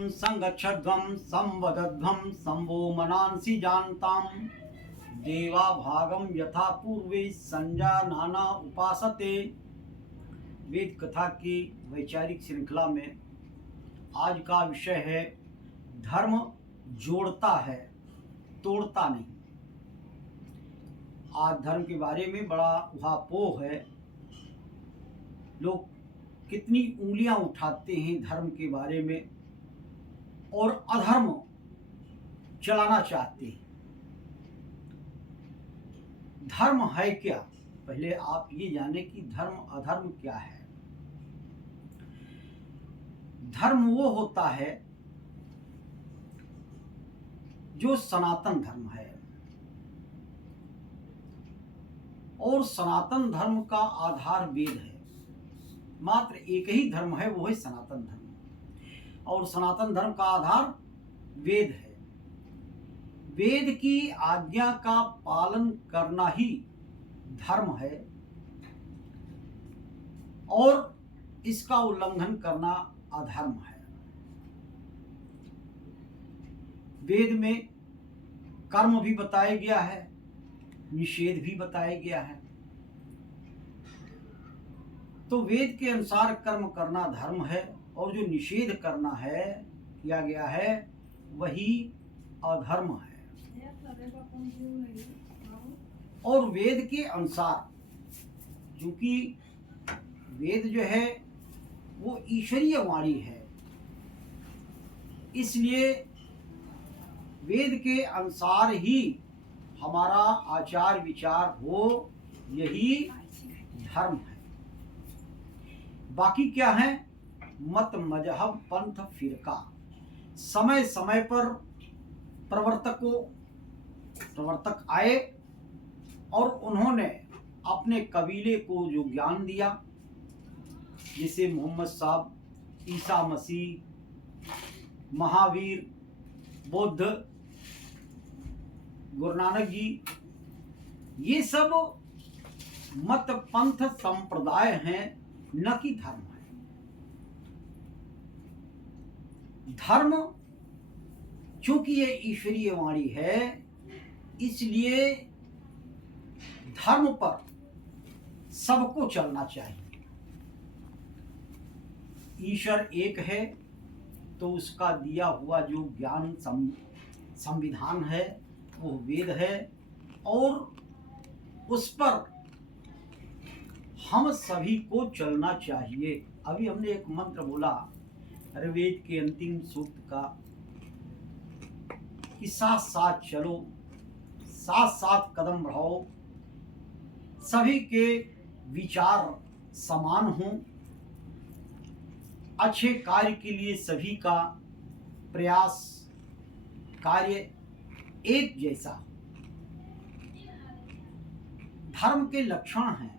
संगच्छध्वं संवदध्वं संवो मनांसि जानतां देवा भागम यथा पूर्वे संजानाना उपासते। वेद कथा की वैचारिक श्रृंखला में आज का विषय है धर्म जोड़ता है तोड़ता नहीं। आज धर्म के बारे में बड़ा उहापोह है, लोग कितनी उंगलियां उठाते हैं धर्म के बारे में और अधर्म चलाना चाहते हैं। धर्म है क्या? पहले आप ये जाने कि धर्म अधर्म क्या है। धर्म वो होता है जो सनातन धर्म है, और सनातन धर्म का आधार वेद है। मात्र एक ही धर्म है, वो है सनातन धर्म, और सनातन धर्म का आधार वेद है। वेद की आज्ञा का पालन करना ही धर्म है, और इसका उल्लंघन करना अधर्म है। वेद में कर्म भी बताया गया है, निषेध भी बताया गया है। तो वेद के अनुसार कर्म करना धर्म है, और जो निषेध करना है किया गया है वही अधर्म है। और वेद के अनुसार, क्योंकि वेद जो है वो ईश्वरीय वाणी है, इसलिए वेद के अनुसार ही हमारा आचार विचार हो, यही धर्म है। बाकी क्या है? मत मजहब पंथ फिरका। समय समय पर प्रवर्तक आए और उन्होंने अपने कबीले को जो ज्ञान दिया, जैसे मोहम्मद साहब, ईसा मसीह, महावीर, बुद्ध, गुरु नानक जी, ये सब मत पंथ संप्रदाय हैं, न कि धर्म है। धर्म चूंकि ये ईश्वरीय वाणी है, इसलिए धर्म पर सबको चलना चाहिए। ईश्वर एक है तो उसका दिया हुआ जो ज्ञान संविधान है वो वेद है, और उस पर हम सभी को चलना चाहिए। अभी हमने एक मंत्र बोला ऋग्वेद के अंतिम सूक्त का कि साथ साथ चलो, साथ साथ कदम बढ़ाओ, सभी के विचार समान हों, अच्छे कार्य के लिए सभी का प्रयास कार्य एक जैसा हो। धर्म के लक्षण हैं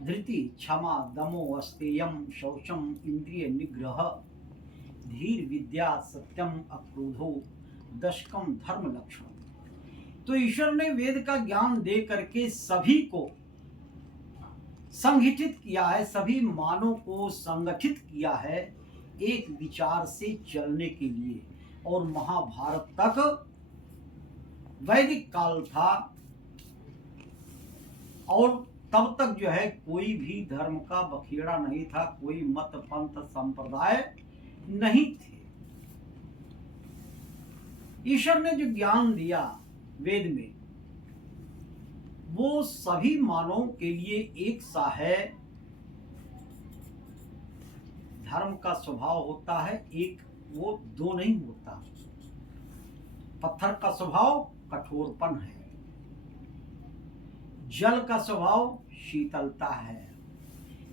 धृति, क्षमा, दमो, अस्तेयम, शौचम, इंद्रिय निग्रह, धीर, विद्या, सत्यम, अक्रोधो, दशकम धर्म लक्षण। तो ईश्वर ने वेद का ज्ञान दे करके सभी को संगठित किया है, सभी मानव को संगठित किया है एक विचार से चलने के लिए। और महाभारत तक वैदिक काल था, और तब तक जो है कोई भी धर्म का बखेड़ा नहीं था, कोई मत पंथ संप्रदाय नहीं थे। ईश्वर ने जो ज्ञान दिया वेद में, वो सभी मानवों के लिए एक सा है। धर्म का स्वभाव होता है एक, वो दो नहीं होता। पत्थर का स्वभाव कठोरपन है, जल का स्वभाव शीतलता है,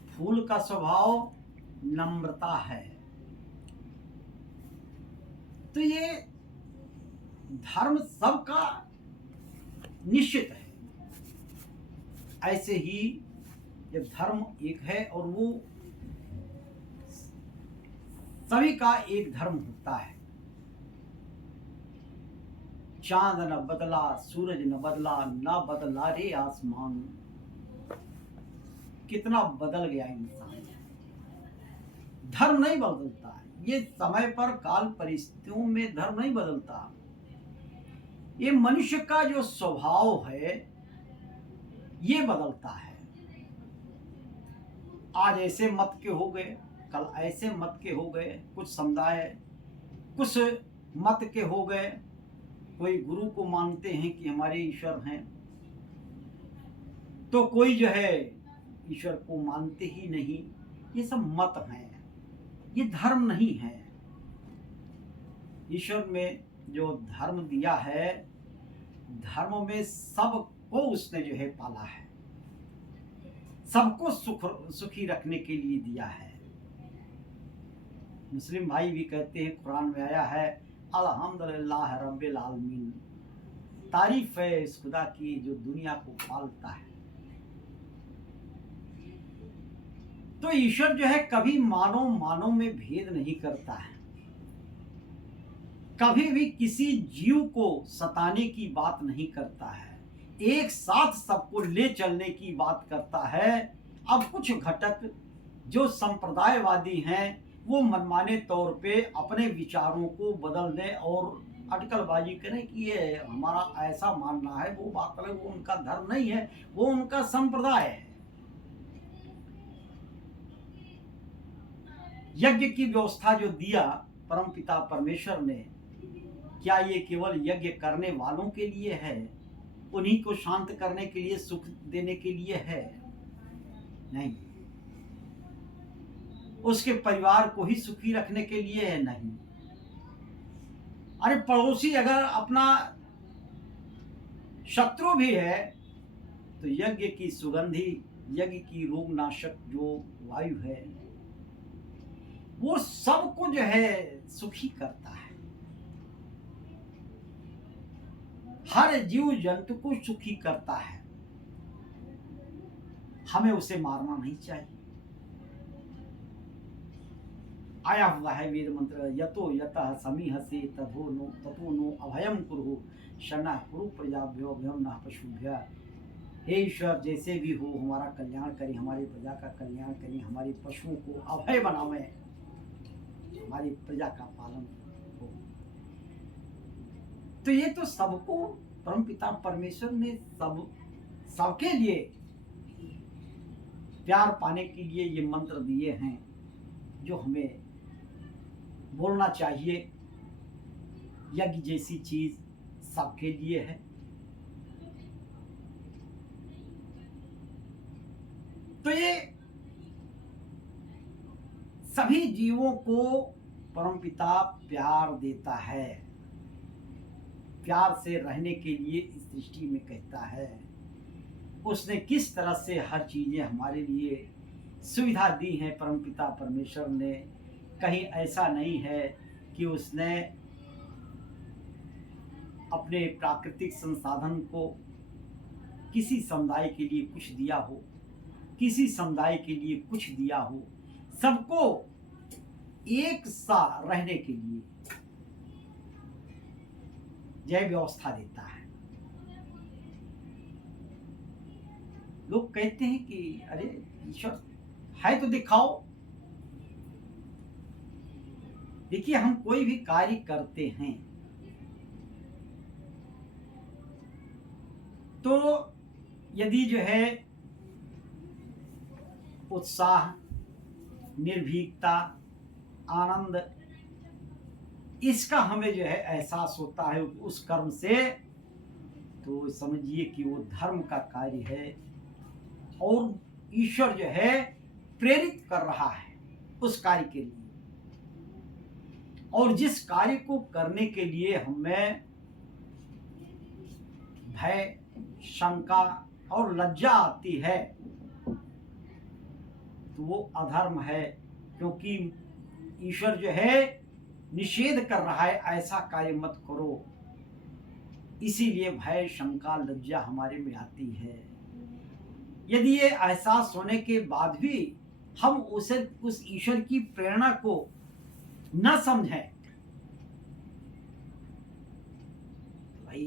फूल का स्वभाव नम्रता है। तो ये धर्म सबका निश्चित है। ऐसे ही जब धर्म एक है और वो सभी का एक धर्म होता है। चांद न बदला, सूरज न बदला, न बदला रे आसमान। कितना बदल गया इंसान, धर्म नहीं बदलता है। ये समय पर काल परिस्थितियों में धर्म नहीं बदलता। ये मनुष्य का जो स्वभाव है ये बदलता है। आज ऐसे मत के हो गए, कल ऐसे मत के हो गए, कुछ समुदाय कुछ मत के हो गए। कोई गुरु को मानते हैं कि हमारे ईश्वर हैं, तो कोई जो है ईश्वर को मानते ही नहीं। ये सब मत हैं, ये धर्म नहीं है। ईश्वर में जो धर्म दिया है, धर्म में सबको उसने जो है पाला है, सबको सुखी रखने के लिए दिया है। मुस्लिम भाई भी कहते हैं, कुरान में आया है, अल्हम्दुलिल्लाह रब्बिल आलमीन, तारीफ है इस खुदा की जो दुनिया को पालता है। तो ईश्वर जो है कभी मानव में भेद नहीं करता है, कभी भी किसी जीव को सताने की बात नहीं करता है, एक साथ सबको ले चलने की बात करता है। अब कुछ घटक जो संप्रदायवादी हैं वो मनमाने तौर पे अपने विचारों को बदलने और अटकलबाजी करें कि ये हमारा ऐसा मानना है, वो बात करें, वो उनका धर्म नहीं है, वो उनका संप्रदाय है। यज्ञ की व्यवस्था जो दिया परमपिता परमेश्वर ने, क्या ये केवल यज्ञ करने वालों के लिए है, उन्हीं को शांत करने के लिए, सुख देने के लिए है? नहीं। उसके परिवार को ही सुखी रखने के लिए है? नहीं। अरे पड़ोसी अगर अपना शत्रु भी है तो यज्ञ की सुगंधी, यज्ञ की रोगनाशक जो वायु है वो सबको जो है सुखी करता है। हर जीव जंतु को सुखी करता है। हमें उसे मारना नहीं चाहिए। आया हुआ है वेद मंत्र, यतो यतः समीहसे ततो नो अभयम कुरु शरणः कुरु प्रजाभ्यो अभयम नः पशुभ्यः। हे ईश्वर, जैसे भी हो हमारा कल्याण करें, हमारी प्रजा का कल्याण करें, हमारी पशुओं को अभय बनावे, हमारी प्रजा का पालन हो। तो ये तो सबको परमपिता परमेश्वर ने सबके लिए प्यार पाने के लिए ये मंत्र दिए हैं जो हमें बोलना चाहिए। यज्ञ जैसी चीज सबके लिए है। तो ये सभी जीवों को परमपिता प्यार देता है, प्यार से रहने के लिए इस सृष्टि में कहता है। उसने किस तरह से हर चीजें हमारे लिए सुविधा दी हैं परमपिता परमेश्वर ने। कहीं ऐसा नहीं है कि उसने अपने प्राकृतिक संसाधन को किसी समुदाय के लिए कुछ दिया हो, किसी समुदाय के लिए कुछ दिया हो। सबको एक सा रहने के लिए यह व्यवस्था देता है। लोग कहते हैं कि अरे ईश्वर है तो दिखाओ। देखिए, हम कोई भी कार्य करते हैं तो यदि जो है उत्साह, निर्भीकता, आनंद, इसका हमें जो है एहसास होता है उस कर्म से, तो समझिए कि वो धर्म का कार्य है और ईश्वर जो है प्रेरित कर रहा है उस कार्य के लिए। और जिस कार्य को करने के लिए हमें भय, शंका और लज्जा आती है तो वो अधर्म है, क्योंकि ईश्वर जो है निषेध कर रहा है ऐसा कार्य मत करो। इसीलिए भय, शंका, लज्जा हमारे में आती है। यदि ये एहसास होने के बाद भी हम उस ईश्वर की प्रेरणा को न समझें, भाई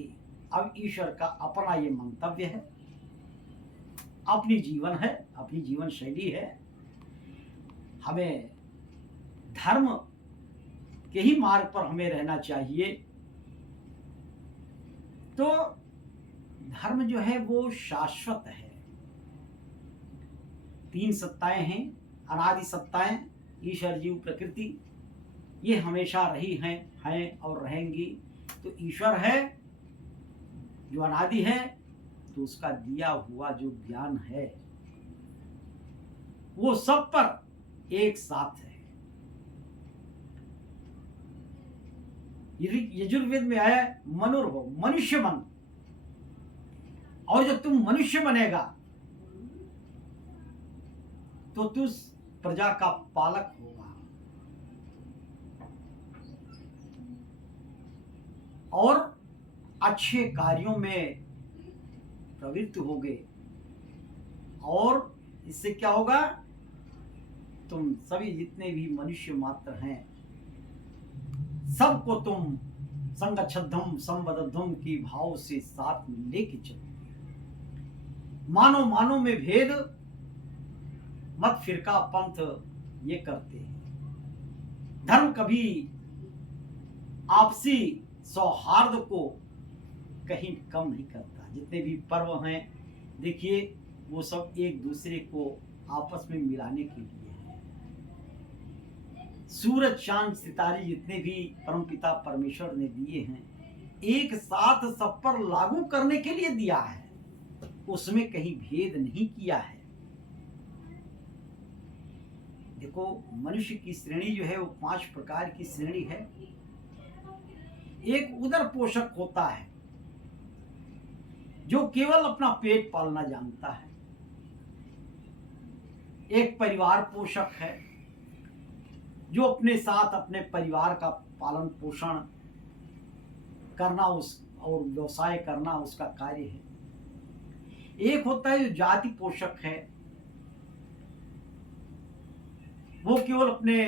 अब ईश्वर का अपना ये मंतव्य है, अपनी जीवन है, अपनी जीवन शैली है। हमें धर्म के ही मार्ग पर हमें रहना चाहिए। तो धर्म जो है वो शाश्वत है। 3 सत्ताएं हैं, अनादि सत्ताएं, ईश्वर, जीव, प्रकृति, ये हमेशा रही हैं और रहेंगी। तो ईश्वर है जो अनादि है, तो उसका दिया हुआ जो ज्ञान है वो सब पर एक साथ है। यजुर्वेद में आया मनुर्भव, मनुष्य बन, और जब तुम मनुष्य बनेगा तो तू प्रजा का पालक होगा और अच्छे कार्यों में प्रवृत्त होगे। और इससे क्या होगा, तुम सभी जितने भी मनुष्य मात्र हैं सबको तुम संगच्छद्धम संबद्धम की भाव से साथ में लेके चलो। मानो मानो में भेद मत फिरका पंथ ये करते हैं। धर्म कभी आपसी सौहार्द को कहीं कम नहीं करता। जितने भी पर्व हैं देखिए वो सब एक दूसरे को आपस में मिलाने के लिए है। सूरज चांद सितारे जितने भी परमपिता परमेश्वर ने दिए हैं एक साथ सब पर लागू करने के लिए दिया है, उसमें कहीं भेद नहीं किया है। देखो मनुष्य की श्रेणी जो है वो 5 प्रकार की श्रेणी है। एक उदर पोषक होता है जो केवल अपना पेट पालना जानता है। एक परिवार पोषक है जो अपने साथ अपने परिवार का पालन पोषण करना और व्यवसाय करना उसका कार्य है। एक होता है जो जाति पोषक है, वो केवल अपने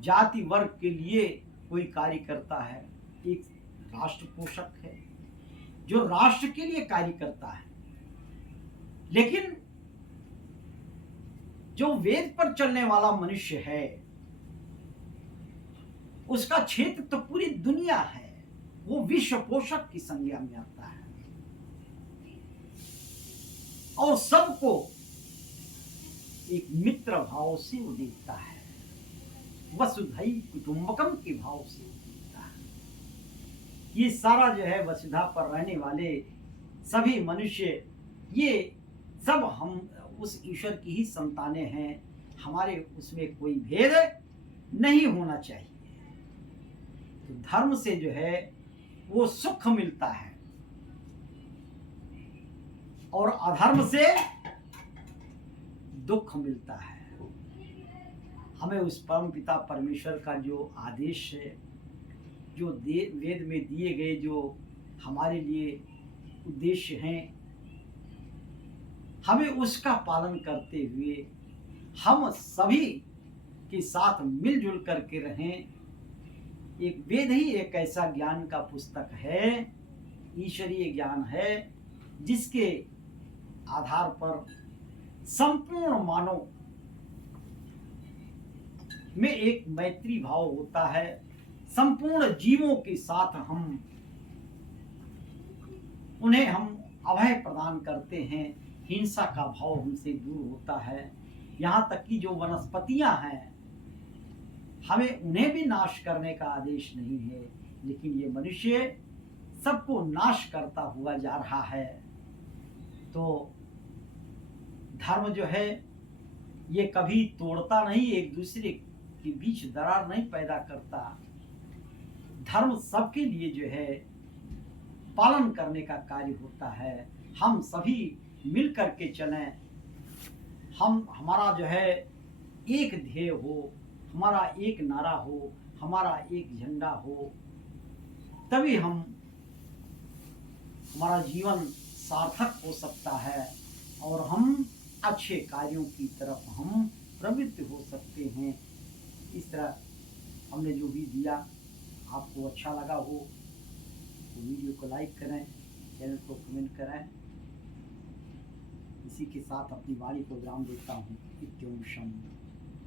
जाति वर्ग के लिए कोई कार्य करता है। एक राष्ट्र पोषक है जो राष्ट्र के लिए कार्य करता है। लेकिन जो वेद पर चलने वाला मनुष्य है उसका क्षेत्र तो पूरी दुनिया है, वो विश्व पोषक की संज्ञा में आता है और सबको एक मित्र भाव से वो देखता है, वसुधैव कुटुंबकम के भाव से वो देखता है। ये सारा जो है वसुधा पर रहने वाले सभी मनुष्य ये सब हम उस ईश्वर की ही संतानें हैं। हमारे उसमें कोई भेद नहीं होना चाहिए। तो धर्म से जो है वो सुख मिलता है और अधर्म से दुख मिलता है। हमें उस परम पिता परमेश्वर का जो आदेश है, जो वेद में दिए गए जो हमारे लिए उद्देश्य हैं, हमें उसका पालन करते हुए हम सभी के साथ मिलजुल करके रहें। एक वेद ही एक ऐसा ज्ञान का पुस्तक है, ईश्वरीय ज्ञान है, जिसके आधार पर संपूर्ण मानव में एक मैत्री भाव होता है। संपूर्ण जीवों के साथ उन्हें हम अभय प्रदान करते हैं। हिंसा का भाव हमसे दूर होता है। यहाँ तक कि जो वनस्पतियां हैं हमें उन्हें भी नाश करने का आदेश नहीं है, लेकिन ये मनुष्य सबको नाश करता हुआ जा रहा है। तो धर्म जो है ये कभी तोड़ता नहीं, एक दूसरे के बीच दरार नहीं पैदा करता। धर्म सबके लिए जो है पालन करने का कार्य होता है। हम सभी मिल करके चलें, हमारा जो है एक ध्येय हो, हमारा एक नारा हो, हमारा एक झंडा हो, तभी हमारा जीवन सार्थक हो सकता है और हम अच्छे कार्यों की तरफ हम प्रवृत्त हो सकते हैं। इस तरह हमने जो भी दिया आपको अच्छा लगा हो तो वीडियो को लाइक करें, चैनल को कमेंट करें। इसी के साथ अपनी वाणी को विराम देता हूँ। इत्यं शम।